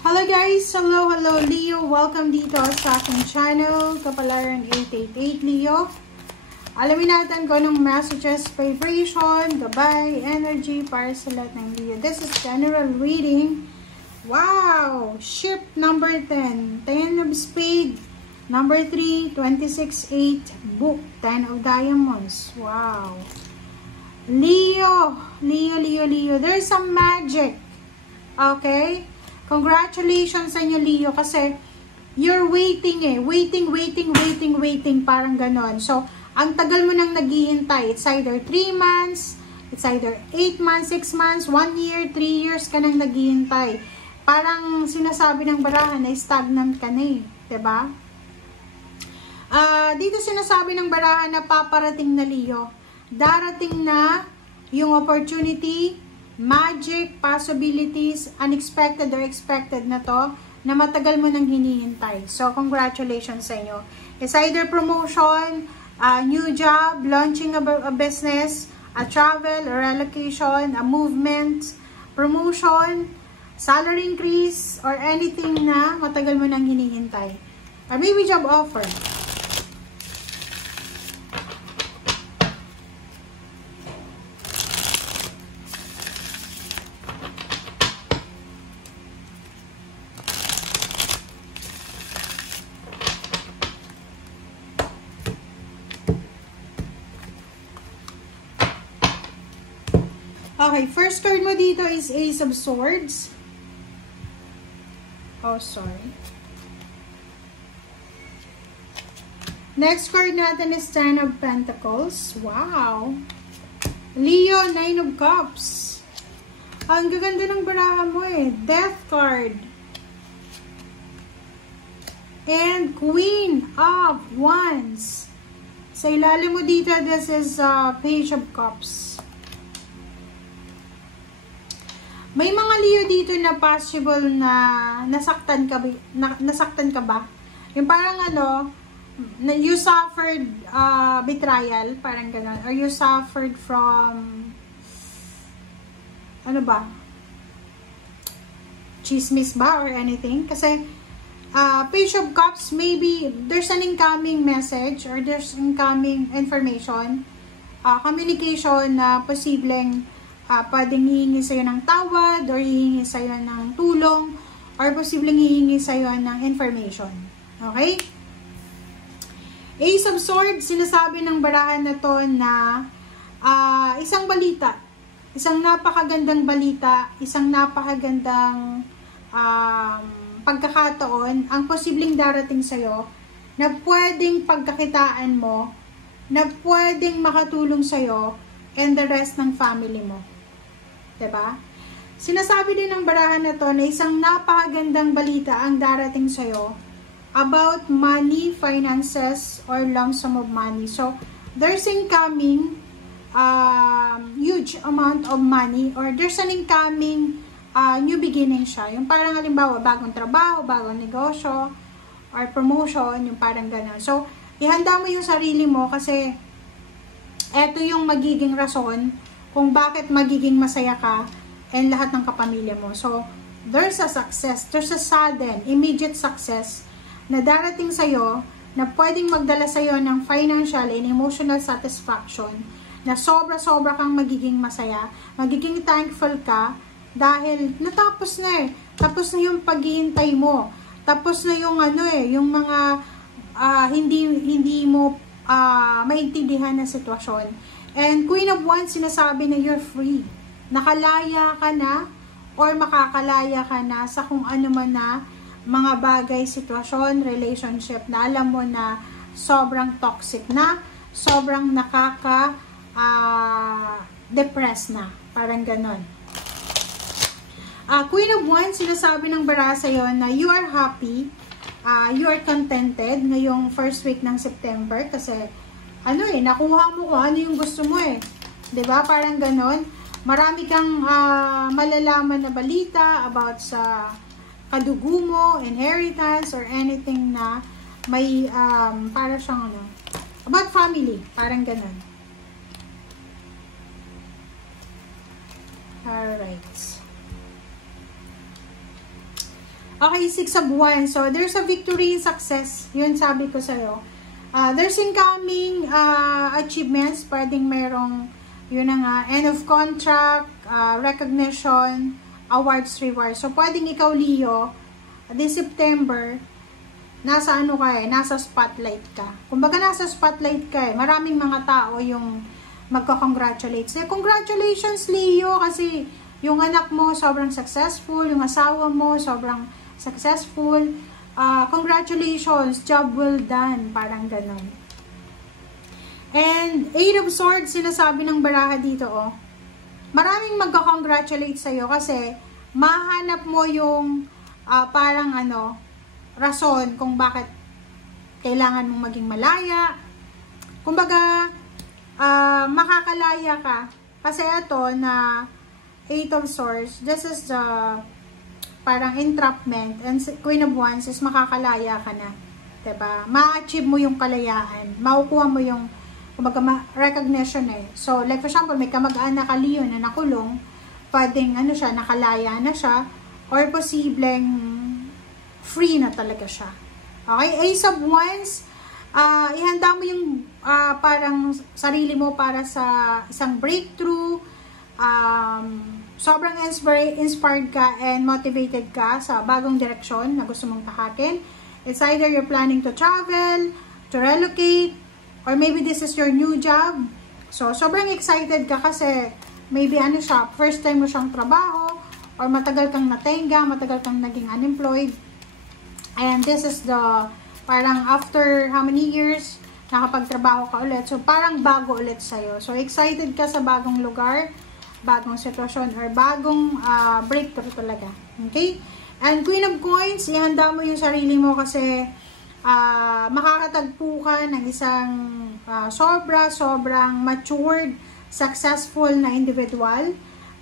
Hello guys! Hello, Leo! Welcome dito sa aking channel, Kapalaran 888 Leo. Alamin natin kung anong messages, vibration, gabay, energy para sa lahat ng Leo. This is general reading. Wow! Ship number 10, 10 of spade, number 3, 26-8, book, 10 of diamonds. Wow! Leo! There's some magic. Okay? Congratulations sa inyo, Leo, kasi you're waiting waiting, parang ganon. So, ang tagal mo nang naghihintay. It's either 3 months, it's either 8 months, 6 months, 1 year, 3 years ka nang naghihintay. Parang sinasabi ng barahan na stagnant ka na eh. Diba? Dito sinasabi ng barahan na paparating na, Leo. Darating na yung opportunity, magic, possibilities, unexpected or expected na to, na matagal mo nang hinihintay. So, congratulations sa inyo. It's either promotion, a new job, launching a business, a travel, a relocation, a movement, promotion, salary increase, or anything na matagal mo nang hinihintay. Or maybe job offer. Okay, first card mo dito is Ace of Swords. Oh, sorry. Next card natin is Ten of Pentacles. Wow! Leo, Nine of Cups. Ang gaganda ng baraha mo eh. Death card. And Queen of Wands. Sa ilalim mo dito, this is Page of Cups. May mga Leo dito na possible na nasaktan ka ba? Yung parang you suffered betrayal, parang gano'n. Or you suffered from, chismis ba or anything? Kasi, Page of Cups, maybe there's an incoming message or there's incoming information, communication na posibleng pwedeng hihingi sa'yo ng tawad or hihingi sa'yo ng tulong or posibleng hihingi sa'yo ng information. Okay? Ace of Swords, sinasabi ng barahan na to na isang balita, isang napakagandang balita, isang napakagandang pagkakataon ang posibleng darating sa'yo na pwedeng pagkakitaan mo, na pwedeng makatulong sa'yo and the rest ng family mo. Diba? Sinasabi din ng barahan na to na isang napakagandang balita ang darating sa'yo about money, finances, or lump sum of money. So, there's incoming huge amount of money or there's an incoming new beginning siya. Yung parang halimbawa, bagong trabaho, bagong negosyo, or promotion, yung parang gano'n. So, ihanda mo yung sarili mo kasi eto yung magiging rason kung bakit magiging masaya ka and lahat ng kapamilya mo. So, there's a success, there's a sudden, immediate success na darating sa'yo na pwedeng magdala sa'yo ng financial and emotional satisfaction na sobra-sobra kang magiging masaya, magiging thankful ka dahil natapos na eh. Tapos na yung paghihintay mo. Tapos na yung yung mga hindi mo maintindihan na sitwasyon. And Queen of Wands, sinasabi na you're free. Nakalaya ka na or makakalaya ka na sa kung ano man na mga bagay, sitwasyon, relationship na alam mo na sobrang toxic na, sobrang nakaka-depress na. Parang ganon. Queen of Wands, sinasabi ng baraha sa'yo na you are happy, you are contented ngayong first week ng September kasi nakuha mo kung ano yung gusto mo eh. 'Di ba? Parang ganon. Marami kang malalaman na balita about sa kadugo mo, inheritance, or anything na may para siyang about family. Parang ganon. Alright. Okay, 6 of Wands. So, there's a victory and success. Yun sabi ko sa'yo. There's incoming achievements. Pwedeng merong, yun na nga, end of contract, recognition, awards, rewards. So, pwedeng ikaw, Leo, this September, nasa ano ka nasa spotlight ka. Kumbaga nasa spotlight ka maraming mga tao yung magko-congratulate sa'yo. Congratulations, Leo, kasi yung anak mo sobrang successful, yung asawa mo sobrang successful. Congratulations, job well done, parang ganon. And 8 of Swords, sinasabi ng baraha dito, maraming magko-congratulate sa'yo kasi mahanap mo yung parang rason kung bakit kailangan mong maging malaya. Kumbaga, makakalaya ka. Kasi ito na 8 of Swords, this is the parang entrapment. And Queen of Wands is makakalaya ka na. Diba? Ma-achieve mo yung kalayaan. Makukuha mo yung kumbaga, recognition So, like for example, may kamag-anak ka Leo na nakulong, pwedeng siya, nakalaya na siya, or posibleng free na talaga siya. Okay? Ace of Wands, ihanda mo yung parang sarili mo para sa isang breakthrough. Sobrang inspired ka and motivated ka sa bagong direksyon na gusto mong tahakin. It's either you're planning to travel, to relocate, or maybe this is your new job. So, sobrang excited ka kasi maybe siya, first time mo siyang trabaho, or matagal kang natenga, matagal kang naging unemployed. And this is the, parang after how many years, nakapagtrabaho ka ulit. So, parang bago ulit sa'yo. So, excited ka sa bagong lugar, bagong sitwasyon, or bagong breakthrough talaga. Okay? And Queen of Coins, ihanda mo yung sarili mo kasi makakatagpo ka ng isang sobrang matured, successful na individual.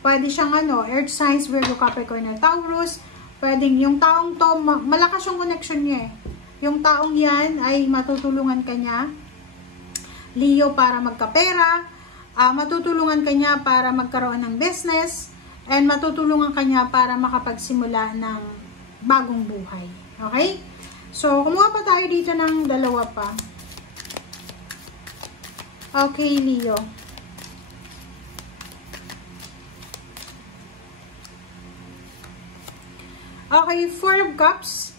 Pwede siyang Earth signs, Virgo, Capricorn, or Taurus. Pwedeng yung taong to, malakas yung connection niya Yung taong yan ay matutulungan ka niya, Leo, para magkapera, matutulungan ka niya para magkaroon ng business, and matutulungan ka niya para makapagsimula ng bagong buhay. Okay? So, kumuha pa tayo dito ng dalawa pa. Okay, Leo. Okay, 4 of Cups.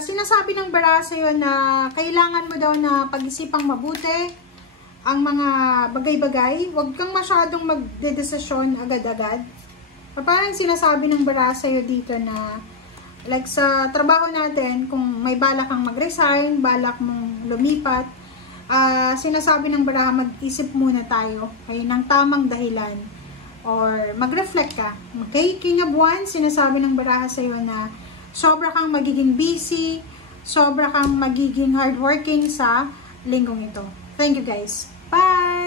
Sinasabi ng baraha sa'yo na kailangan mo daw na pag-isipang mabuti ang mga bagay-bagay. Huwag kang masyadong magdedesisyon agad-agad. Parang sinasabi ng baraha sa'yo dito na like sa trabaho natin, kung may balak kang mag-resign, balak mong lumipat, sinasabi ng baraha, mag-isip muna tayo ng tamang dahilan or mag-reflect ka. Okay? King of Wands, sinasabi ng baraha sa iyo na sobra kang magiging busy, sobra kang magiging hardworking sa linggong ito. Thank you guys. Bye!